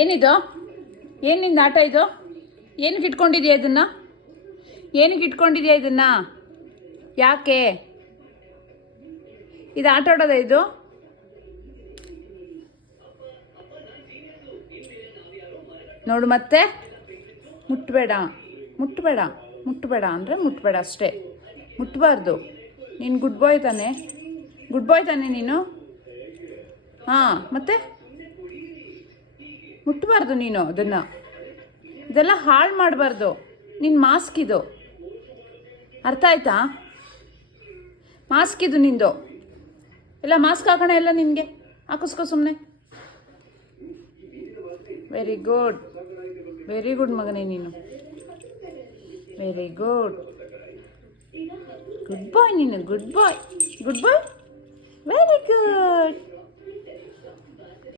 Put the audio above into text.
ಏನಿದು? ಏನು ನಿಂದು ಆಟ ಇದು? ಏನಕ್ಕೆ ಇಟ್ಕೊಂಡಿದ್ಯಾ ಇದನ್ನು? ಏನಕ್ಕೆ ಇಟ್ಕೊಂಡಿದ್ಯಾ ಇದನ್ನು? ಯಾಕೆ ಇದು ಆಟ ಆಡೋದ ಇದು? ನೋಡು ಮತ್ತೆ ಮುಟ್ಟಬೇಡ ಮುಟ್ಟಬೇಡ ಮುಟ್ಟಬೇಡ ಅಂದರೆ ಮುಟ್ಟಬೇಡ ಅಷ್ಟೇ, ಮುಟ್ಟಬಾರ್ದು. ನೀನು ಗುಡ್ ಬಾಯ್ ತಾನೆ? ಗುಡ್ ಬಾಯ್ ತಾನೆ ನೀನು? ಹಾಂ, ಮತ್ತೆ ಮುಟ್ಟಬಾರ್ದು ನೀನು ಅದನ್ನು. ಇದೆಲ್ಲ ಹಾಳು ಮಾಡಬಾರ್ದು. ನಿನ್ನ ಮಾಸ್ಕ್ ಇದು, ಅರ್ಥ ಆಯ್ತಾ? ಮಾಸ್ಕ್ ಇದು ನಿಂದು. ಎಲ್ಲ ಮಾಸ್ಕ್ ಹಾಕೋಣ, ಎಲ್ಲ ನಿನಗೆ ಹಾಕಿಸ್ಕೊ ಸುಮ್ಮನೆ. ವೆರಿ ಗುಡ್, ವೆರಿ ಗುಡ್ ಮಗನೇ ನೀನು, ವೆರಿ ಗುಡ್. ಗುಡ್ ಬಾಯ್ ನೀನು, ಗುಡ್ ಬಾಯ್, ಗುಡ್ ಬಾಯ್, ವೆರಿ ಗುಡ್.